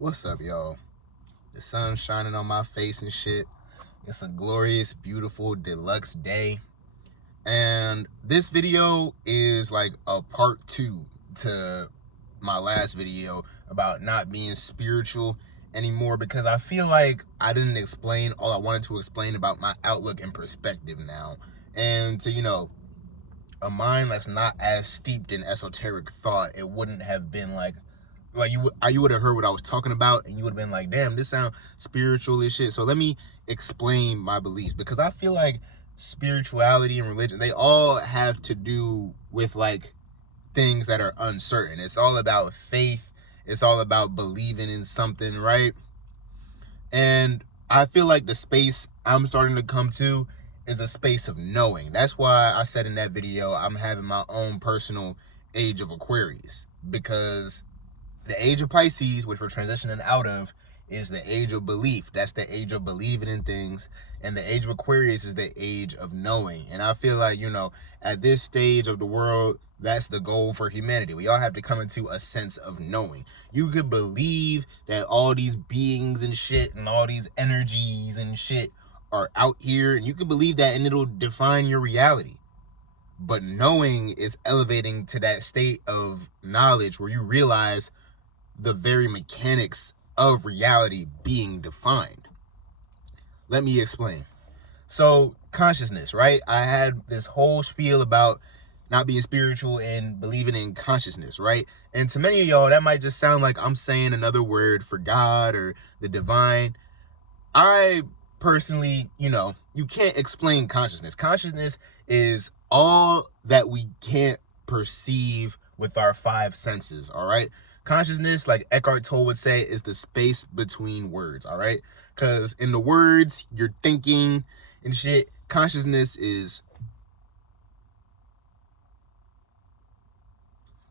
What's up, y'all? The sun's shining on my face and shit. It's a glorious, beautiful, deluxe day. And this video is like a part 2 to my last video about not being spiritual anymore, because I feel like I didn't explain all I wanted to explain about my outlook and perspective now. And to a mind that's not as steeped in esoteric thought, it wouldn't have been like you would have heard what I was talking about, and you would have been like, damn, this sound spiritual as shit. So let me explain my beliefs, because I feel like spirituality and religion, they all have to do with like things that are uncertain. It's all about faith. It's all about believing in something, right? And I feel like the space I'm starting to come to is a space of knowing. That's why I said in that video, I'm having my own personal age of Aquarius, because the age of Pisces, which we're transitioning out of, is the age of belief. That's the age of believing in things. And the age of Aquarius is the age of knowing. And I feel like, at this stage of the world, that's the goal for humanity. We all have to come into a sense of knowing. You could believe that all these beings and shit and all these energies and shit are out here, and you can believe that, and it'll define your reality. But knowing is elevating to that state of knowledge where you realize the very mechanics of reality being defined. Let me explain. So, consciousness, right? I had this whole spiel about not being spiritual and believing in consciousness, right? And to many of y'all, that might just sound like I'm saying another word for God or the divine. I personally, you can't explain consciousness. Consciousness is all that we can't perceive with our 5 senses, all right? Consciousness, like Eckhart Tolle would say, is the space between words, all right? Because in the words, you're thinking and shit. Consciousness is,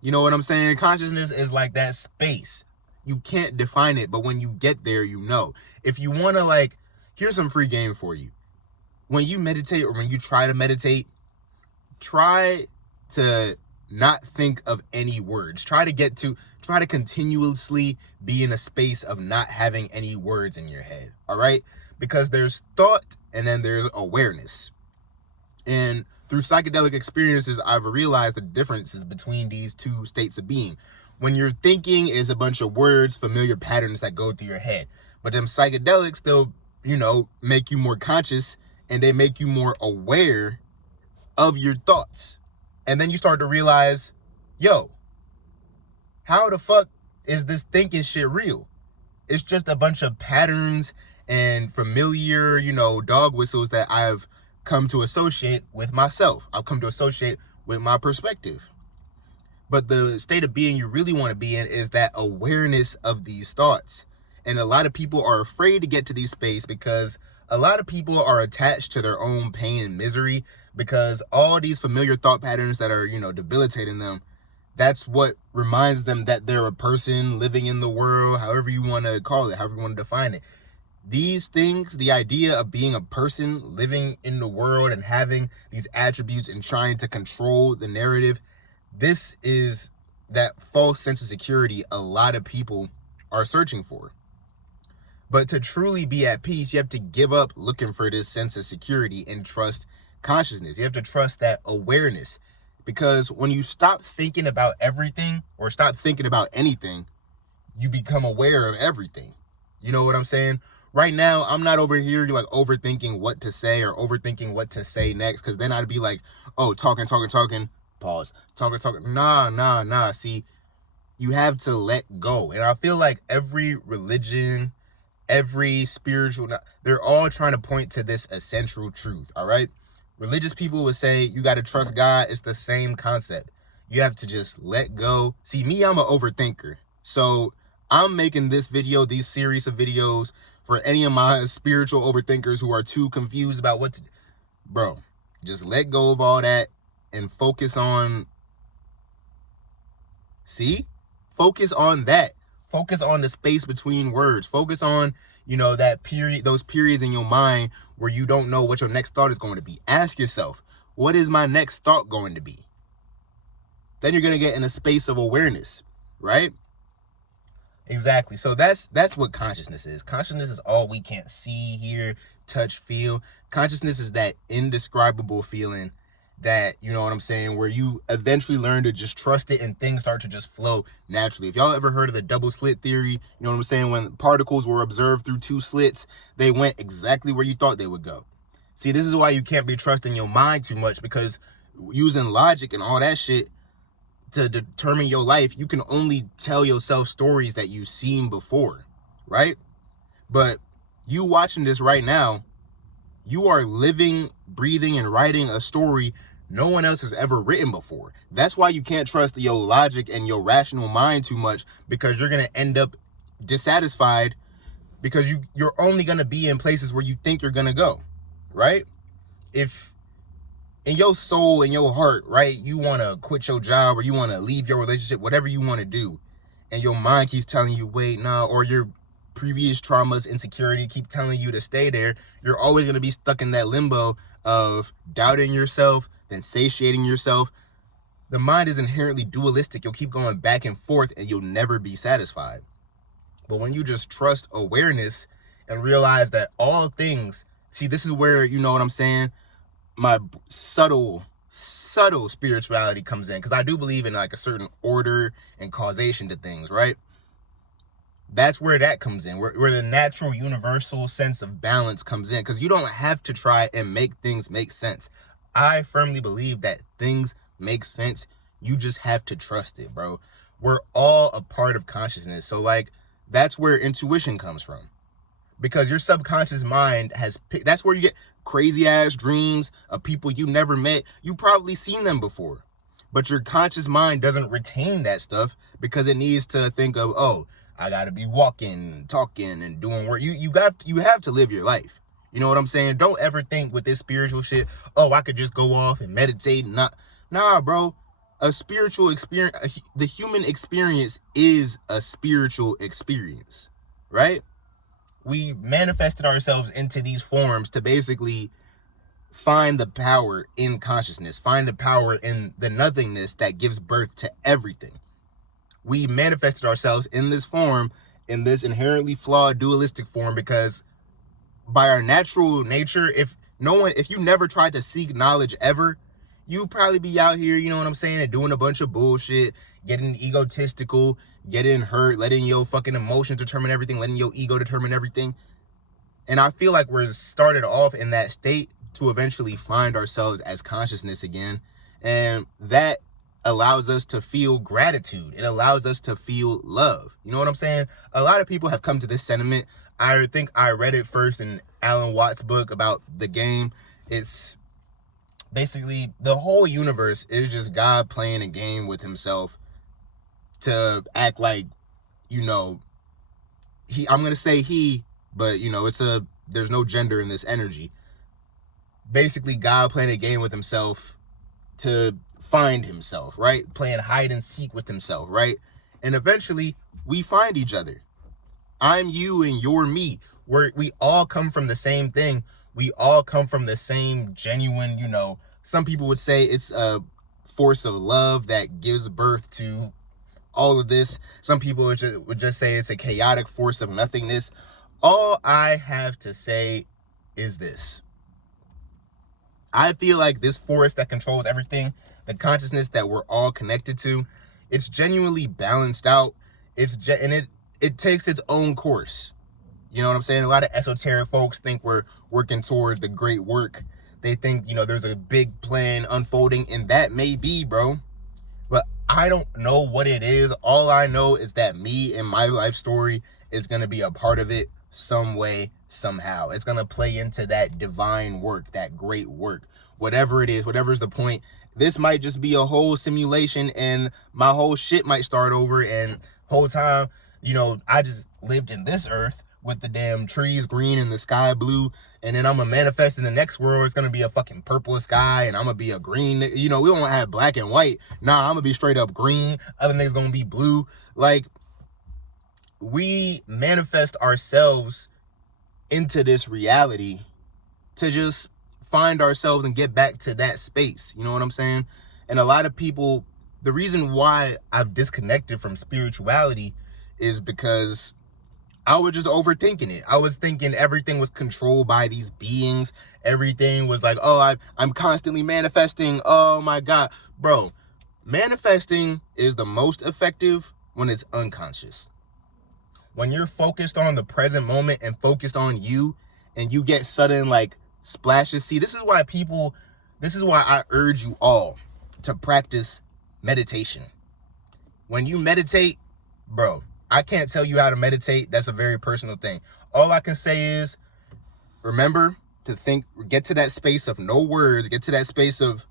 you know what I'm saying? Consciousness is like that space. You can't define it, but when you get there, you know. If you want to, here's some free game for you. When you meditate, or when you try to meditate, try to not think of any words. Try to continuously be in a space of not having any words in your head, all right? Because there's thought and then there's awareness. And through psychedelic experiences, I've realized the differences between these two states of being. When you're thinking is a bunch of words, familiar patterns that go through your head. But them psychedelics, they'll, make you more conscious, and they make you more aware of your thoughts. And then you start to realize, yo, how the fuck is this thinking shit real? It's just a bunch of patterns and familiar, dog whistles that I've come to associate with myself. I've come to associate with my perspective. But the state of being you really want to be in is that awareness of these thoughts. And a lot of people are afraid to get to these space because a lot of people are attached to their own pain and misery, because all these familiar thought patterns that are, debilitating them, that's what reminds them that they're a person living in the world, however you want to call it, however you want to define it. These things, the idea of being a person living in the world and having these attributes and trying to control the narrative, this is that false sense of security a lot of people are searching for. But to truly be at peace, you have to give up looking for this sense of security and trust consciousness. You have to trust that awareness. Because when you stop thinking about everything, or stop thinking about anything, you become aware of everything. You know what I'm saying? Right now, I'm not over here overthinking what to say or overthinking what to say next, because then I'd be like, oh, talking, pause, talking. Nah. See, you have to let go. And I feel like every religion, every spiritual, they're all trying to point to this essential truth, all right? Religious people would say you got to trust God. It's the same concept. You have to just let go. See, me, I'm an overthinker. So I'm making this video, these series of videos, for any of my spiritual overthinkers who are too confused about what to do. Bro, just let go of all that and focus on, focus on that. Focus on the space between words. Focus on, that period, those periods in your mind where you don't know what your next thought is going to be. Ask yourself, what is my next thought going to be? Then you're going to get in a space of awareness, right? Exactly. So that's what consciousness is. Consciousness is all we can't see, hear, touch, feel. Consciousness is that indescribable feeling that, you know what I'm saying, where you eventually learn to just trust it and things start to just flow naturally. If y'all ever heard of the double slit theory, you know what I'm saying, when particles were observed through two slits, they went exactly where you thought they would go. See, this is why you can't be trusting your mind too much, because using logic and all that shit to determine your life, you can only tell yourself stories that you've seen before, right? But you watching this right now, you are living, breathing, and writing a story no one else has ever written before. That's why you can't trust your logic and your rational mind too much, because you're going to end up dissatisfied, because you're only going to be in places where you think you're going to go, right? If in your soul, in your heart, right, you want to quit your job or you want to leave your relationship, whatever you want to do, and your mind keeps telling you, wait, nah, or your previous traumas, insecurity keep telling you to stay there, you're always going to be stuck in that limbo of doubting yourself, then satiating yourself. The mind is inherently dualistic. You'll keep going back and forth and you'll never be satisfied. But when you just trust awareness and realize that all things, see, this is where, you know what I'm saying, my subtle spirituality comes in, because I do believe in like a certain order and causation to things, right? That's where that comes in, where the natural universal sense of balance comes in, because you don't have to try and make things make sense. I firmly believe that things make sense. You just have to trust it, bro. We're all a part of consciousness. So like, that's where intuition comes from, because your subconscious mind has picked, that's where you get crazy ass dreams of people you never met. You probably seen them before, but your conscious mind doesn't retain that stuff because it needs to think of, oh, I gotta be walking, talking, and doing work. You have to live your life. You know what I'm saying? Don't ever think with this spiritual shit, oh, I could just go off and meditate and not. Nah, bro. A spiritual experience, the human experience is a spiritual experience, right? We manifested ourselves into these forms to basically find the power in consciousness, find the power in the nothingness that gives birth to everything. We manifested ourselves in this form, in this inherently flawed dualistic form, because by our natural nature, if you never tried to seek knowledge ever, you'd probably be out here, you know what I'm saying, and doing a bunch of bullshit, getting egotistical, getting hurt, letting your fucking emotions determine everything, letting your ego determine everything. And I feel like we're started off in that state to eventually find ourselves as consciousness again. And that allows us to feel gratitude. It allows us to feel love. You know what I'm saying? A lot of people have come to this sentiment. I think I read it first in Alan Watts' book about the game. It's basically the whole universe is just God playing a game with himself to act like, you know, I'm going to say he, but, you know, there's no gender in this energy. Basically, God playing a game with himself to find himself, right? Playing hide and seek with himself, right? And eventually, we find each other. I'm you and you're me. We all come from the same thing. We all come from the same genuine, you know, some people would say it's a force of love that gives birth to all of this. Some people would just say it's a chaotic force of nothingness. All I have to say is this. I feel like this force that controls everything, the consciousness that we're all connected to, it's genuinely balanced out. And it takes its own course. You know what I'm saying? A lot of esoteric folks think we're working toward the great work. They think, you know, there's a big plan unfolding, and that may be, bro. But I don't know what it is. All I know is that me and my life story is going to be a part of it some way, somehow. It's going to play into that divine work, that great work. Whatever it is, whatever's the point. This might just be a whole simulation, and my whole shit might start over, and whole time, you know, I just lived in this earth with the damn trees green and the sky blue, and then I'm gonna manifest in the next world. It's gonna be a fucking purple sky, and I'm gonna be a green. You know, we don't have black and white. Nah, I'm gonna be straight up green. Other niggas gonna be blue. Like, we manifest ourselves into this reality to just find ourselves and get back to that space. You know what I'm saying? And a lot of people, the reason why I've disconnected from spirituality is because I was just overthinking it. I was thinking everything was controlled by these beings. Everything was like, oh, I'm constantly manifesting. Oh my God. Bro, manifesting is the most effective when it's unconscious. When you're focused on the present moment and focused on you, and you get sudden like splashes. See, this is why I urge you all to practice meditation. When you meditate, bro, I can't tell you how to meditate. That's a very personal thing. All I can say is remember to think, get to that space of no words, get to that space of,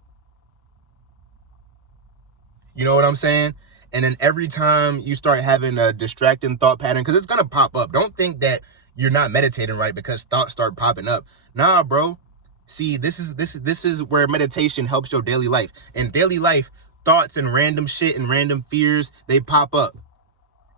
you know what I'm saying? And then every time you start having a distracting thought pattern, because it's going to pop up. Don't think that you're not meditating right because thoughts start popping up. Nah, bro. See, this is where meditation helps your daily life. In daily life, thoughts and random shit and random fears, they pop up.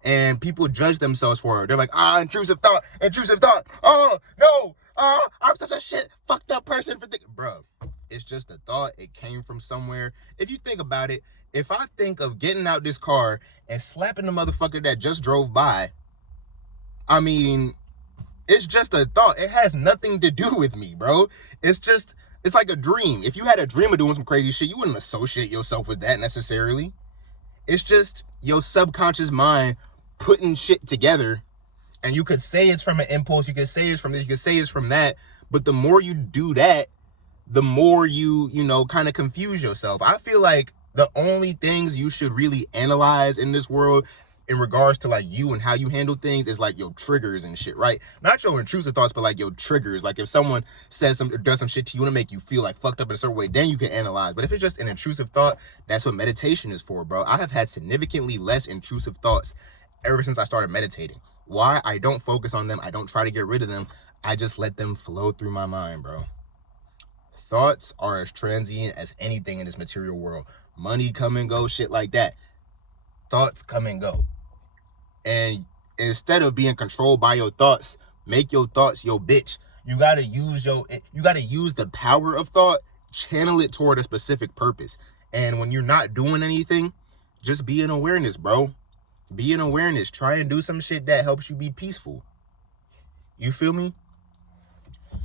And people judge themselves for it. They're like, intrusive thought. Oh, no. I'm such a shit fucked up person for thinking. Bro, it's just a thought. It came from somewhere. If you think about it, if I think of getting out this car and slapping the motherfucker that just drove by, I mean, it's just a thought. It has nothing to do with me, bro. It's like a dream. If you had a dream of doing some crazy shit, you wouldn't associate yourself with that necessarily. It's just your subconscious mind putting shit together. And you could say it's from an impulse. You could say it's from this. You could say it's from that. But the more you do that, the more you kind of confuse yourself. I feel like the only things you should really analyze in this world in regards to like you and how you handle things is like your triggers and shit, right? Not your intrusive thoughts, but like your triggers. Like if someone says something or does some shit to you to make you feel like fucked up in a certain way, then you can analyze. But if it's just an intrusive thought, that's what meditation is for, bro. I have had significantly less intrusive thoughts ever since I started meditating. Why? I don't focus on them. I don't try to get rid of them. I just let them flow through my mind, bro. Thoughts are as transient as anything in this material world. Money come and go, shit like that. Thoughts come and go. And instead of being controlled by your thoughts, make your thoughts your bitch. You gotta use the power of thought, channel it toward a specific purpose. And when you're not doing anything, just be in awareness, bro. Be in awareness. Try and do some shit that helps you be peaceful. You feel me?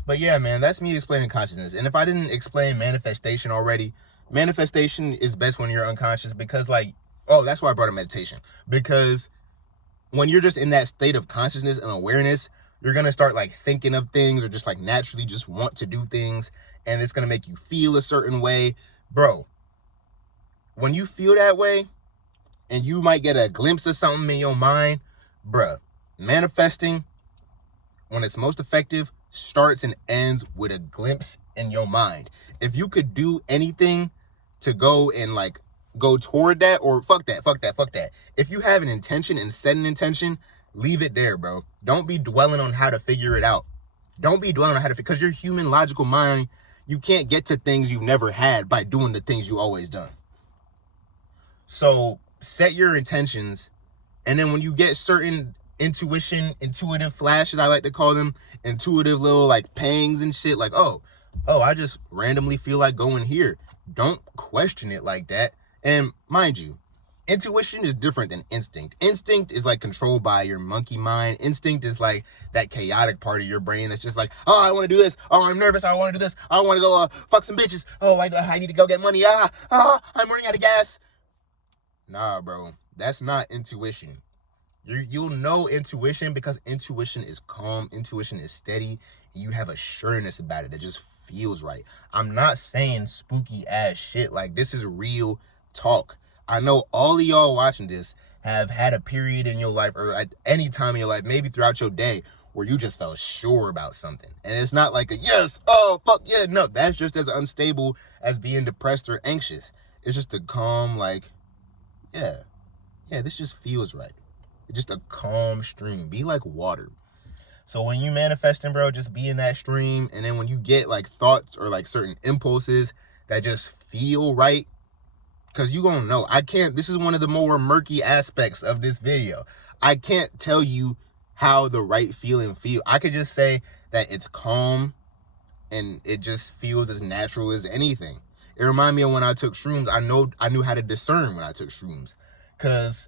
But yeah, man, that's me explaining consciousness. And if I didn't explain manifestation already, manifestation is best when you're unconscious because that's why I brought up meditation. Because when you're just in that state of consciousness and awareness, you're going to start like thinking of things or just like naturally just want to do things. And it's going to make you feel a certain way. Bro, when you feel that way and you might get a glimpse of something in your mind, bruh, manifesting when it's most effective starts and ends with a glimpse in your mind. If you could do anything to go and like go toward that, or fuck that. If you have an intention and set an intention, leave it there, bro. Don't be dwelling on how to figure it out. Because your human logical mind, you can't get to things you've never had by doing the things you always done. So set your intentions, and then when you get certain intuitive flashes, I like to call them, intuitive little like pangs and shit, like, oh, I just randomly feel like going here. Don't question it like that. And mind you, intuition is different than instinct. Instinct is like controlled by your monkey mind. Instinct is like that chaotic part of your brain that's just like, oh, I want to do this. Oh, I'm nervous. I want to do this. I want to go fuck some bitches. Oh, I need to go get money. I'm running out of gas. Nah, bro, that's not intuition. You'll know intuition because intuition is calm. Intuition is steady. You have a sureness about it. It just feels right. I'm not saying spooky ass shit. Like, this is real talk. I know all of y'all watching this have had a period in your life, or at any time in your life, maybe throughout your day, where you just felt sure about something. And it's not like a yes, oh, fuck yeah. No, that's just as unstable as being depressed or anxious. It's just a calm, like, yeah, this just feels right. It's just a calm stream. Be like water. So when you manifesting, bro, just be in that stream. And then when you get like thoughts or like certain impulses that just feel right, because you gonna know. This is one of the more murky aspects of this video. I can't tell you how the right feeling feel. I could just say that it's calm and it just feels as natural as anything. It reminded me of when I took shrooms. I knew how to discern when I took shrooms, because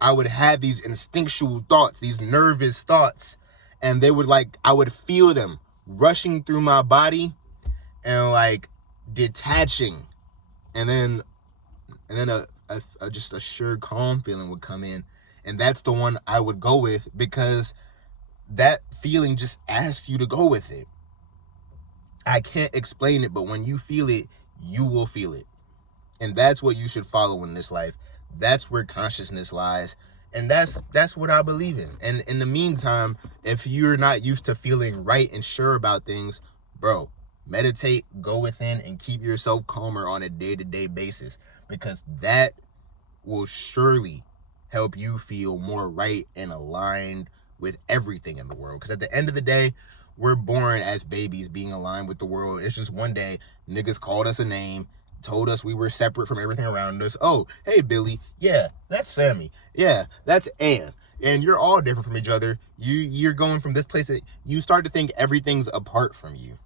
I would have these instinctual thoughts, these nervous thoughts, and they would like, I would feel them rushing through my body and like detaching, and then just a sure calm feeling would come in, and that's the one I would go with, because that feeling just asks you to go with it. I can't explain it, but when you feel it, you will feel it. And that's what you should follow in this life. That's where consciousness lies. And that's what I believe in. And in the meantime, if you're not used to feeling right and sure about things, bro, meditate, go within, and keep yourself calmer on a day-to-day basis, because that will surely help you feel more right and aligned with everything in the world. Because at the end of the day, we're born as babies being aligned with the world. It's just one day niggas called us a name, told us we were separate from everything around us. Oh, hey, Billy. Yeah, that's Sammy. Yeah, that's Ann. And you're all different from each other. You're going from this place that you start to think everything's apart from you.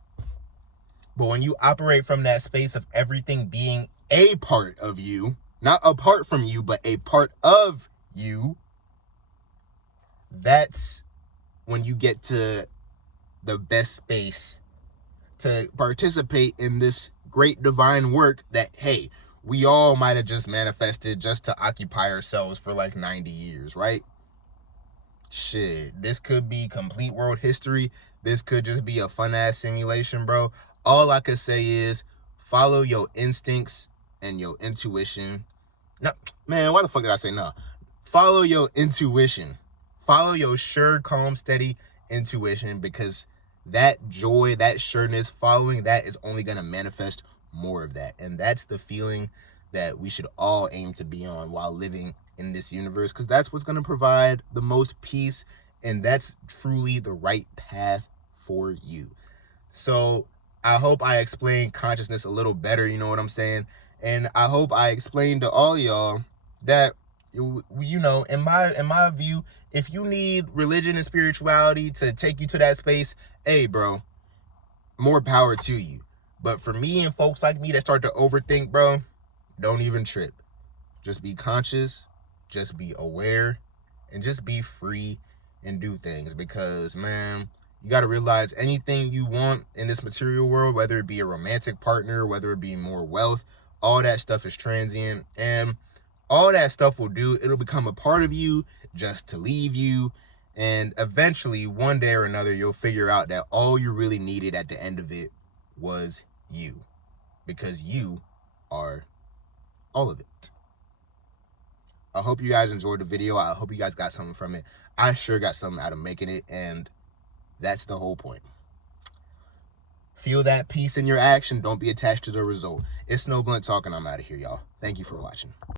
But when you operate from that space of everything being a part of you, not apart from you, but a part of you, that's when you get to the best space to participate in this great divine work that, hey, we all might have just manifested just to occupy ourselves for like 90 years, right? Shit, this could be complete world history. This could just be a fun ass simulation, bro. All I could say is follow your instincts and your intuition. No, man, why the fuck did I say no? Follow your intuition. Follow your sure, calm, steady intuition, because that joy, that sureness, following that is only going to manifest more of that. And that's the feeling that we should all aim to be on while living in this universe, because that's what's going to provide the most peace, and that's truly the right path for you. So I hope I explained consciousness a little better, you know what I'm saying? And I hope I explained to all y'all that, you know, in my view, if you need religion and spirituality to take you to that space, hey, bro, more power to you. But for me and folks like me that start to overthink, bro, don't even trip. Just be conscious, just be aware, and just be free and do things. Because, man, you got to realize anything you want in this material world, whether it be a romantic partner, whether it be more wealth, all that stuff is transient. And all that stuff will do, it'll become a part of you just to leave you. And eventually, one day or another, you'll figure out that all you really needed at the end of it was you. Because you are all of it. I hope you guys enjoyed the video. I hope you guys got something from it. I sure got something out of making it, and that's the whole point. Feel that peace in your action. Don't be attached to the result. It's Snow Blunt talking. I'm out of here, y'all. Thank you for watching.